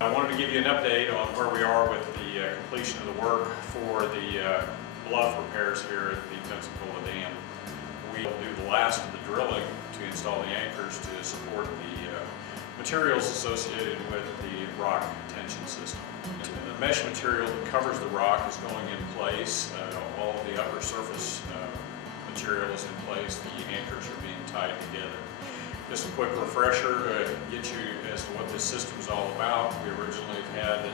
I wanted to give you an update on where we are with the completion of the work for the bluff repairs here at the Pensacola Dam. We will do the last of the drilling to install the anchors to support the materials associated with the rock tension system. The mesh material that covers the rock is going in place. All of the upper surface material is in place. The anchors are being tied together. Just a quick refresher to get you as to what this system is all about. We originally had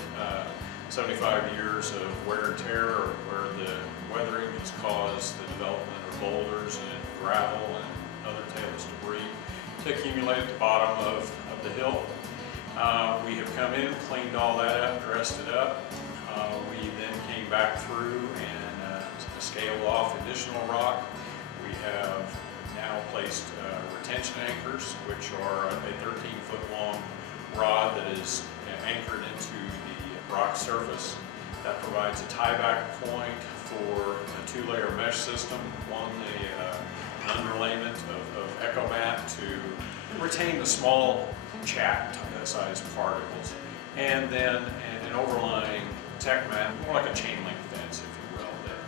75 years of wear and tear, where the weathering has caused the development of boulders and gravel and other tailless debris to accumulate at the bottom of the hill. We have come in, cleaned all that up, dressed it up. We then came back through and scaled off additional rock. We have now placed retention anchors, which are a 13-foot long rod that is anchored into the rock surface. That provides a tieback point for a two-layer mesh system, one an underlayment of Ecomat to retain the small chat-sized particles, and then an overlying tech mat, more like a chain link fence, if you will, that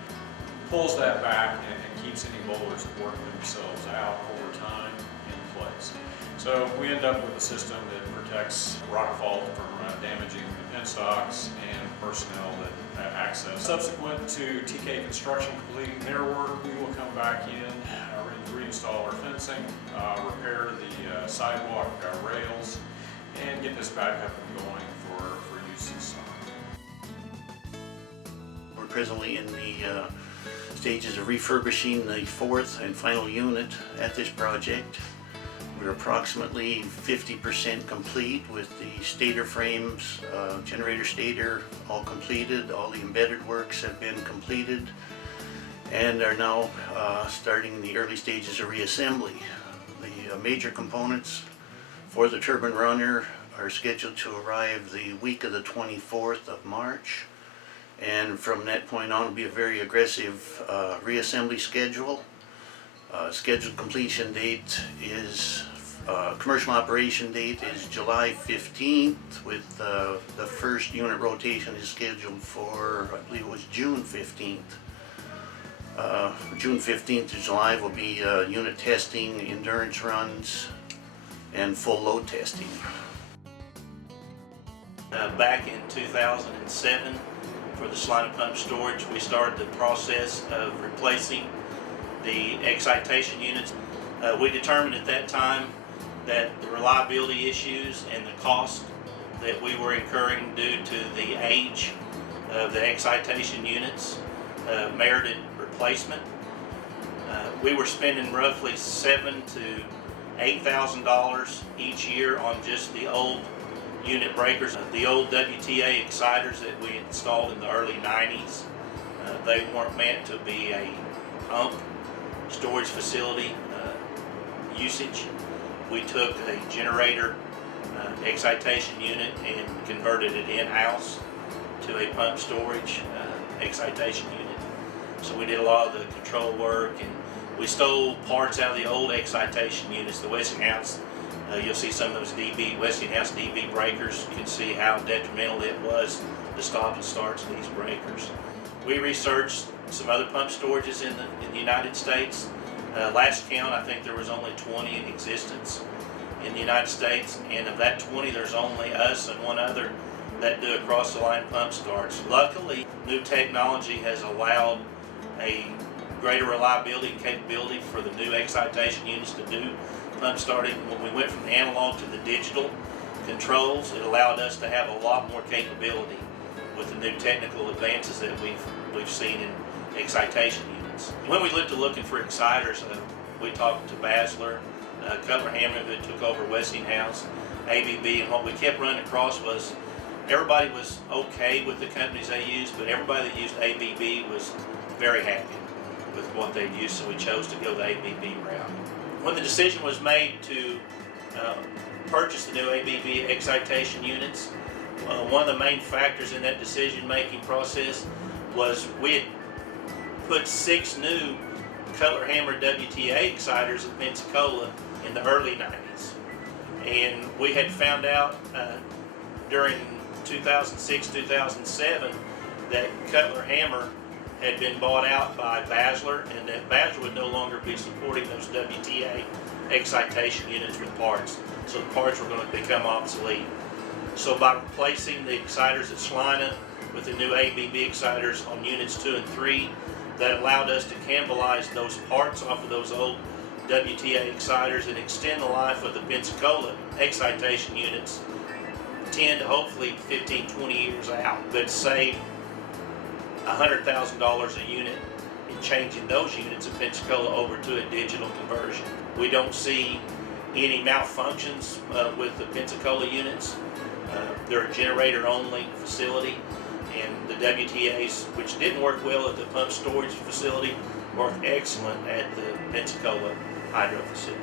pulls that back and keeps any boulders that work themselves out over time in place. So we end up with a system that protects rock fault from damaging the penstocks and personnel that access. Subsequent to TK Construction completing their work, we will come back in, reinstall our fencing, repair the sidewalk rails, and get this back up and going for use this summer. We're presently in the stages of refurbishing the fourth and final unit at this project. We're approximately 50% complete with the stator frames, generator stator all completed. All the embedded works have been completed and are now starting the early stages of reassembly. The major components for the turbine runner are scheduled to arrive the week of the 24th of March. And from that point on, will be a very aggressive reassembly schedule. Scheduled completion date is, commercial operation date is July 15th, with the first unit rotation is scheduled for, I believe it was June 15th. June 15th to July will be unit testing, endurance runs, and full load testing. Back in 2007, for the Salina pump storage, we started the process of replacing the excitation units. We determined at that time that the reliability issues and the cost that we were incurring due to the age of the excitation units merited replacement. We were spending roughly $7,000 to $8,000 each year on just the old unit breakers. The old WTA exciters that we installed in the early 90s, they weren't meant to be a pump storage facility usage. We took a generator excitation unit and converted it in-house to a pump storage excitation unit. So we did a lot of the control work, and we stole parts out of the old excitation units, the Westinghouse. You'll see some of those Westinghouse DB breakers. You can see how detrimental it was, the stop and starts of these breakers. We researched some other pump storages in the United States. Last count, I think there was only 20 in existence in the United States, and of that 20, there's only us and one other that do across the line pump starts. Luckily, new technology has allowed a greater reliability and capability for the new excitation units to do pump starting. When we went from the analog to the digital controls, it allowed us to have a lot more capability with the new technical advances that we've seen in excitation units. When we looked for exciters, we talked to Basler, Cutler Hammer, who took over Westinghouse, ABB, and what we kept running across was everybody was okay with the companies they used, but everybody that used ABB was very happy with what they used, so we chose to go the ABB route. When the decision was made to purchase the new ABB excitation units, one of the main factors in that decision-making process was we had put 6 new Cutler Hammer WTA exciters in Pensacola in the early 90s. And we had found out during 2006, 2007, that Cutler Hammer had been bought out by Basler, and that Basler would no longer be supporting those WTA excitation units with parts. So the parts were going to become obsolete. So by replacing the exciters at Salina with the new ABB exciters on units 2 and 3, that allowed us to cannibalize those parts off of those old WTA exciters and extend the life of the Pensacola excitation units 10 to hopefully 15, 20 years out, but save $100,000 a unit in changing those units in Pensacola over to a digital conversion. We don't see any malfunctions with the Pensacola units. They're a generator-only facility, and the WTAs, which didn't work well at the pump storage facility, work excellent at the Pensacola hydro facility.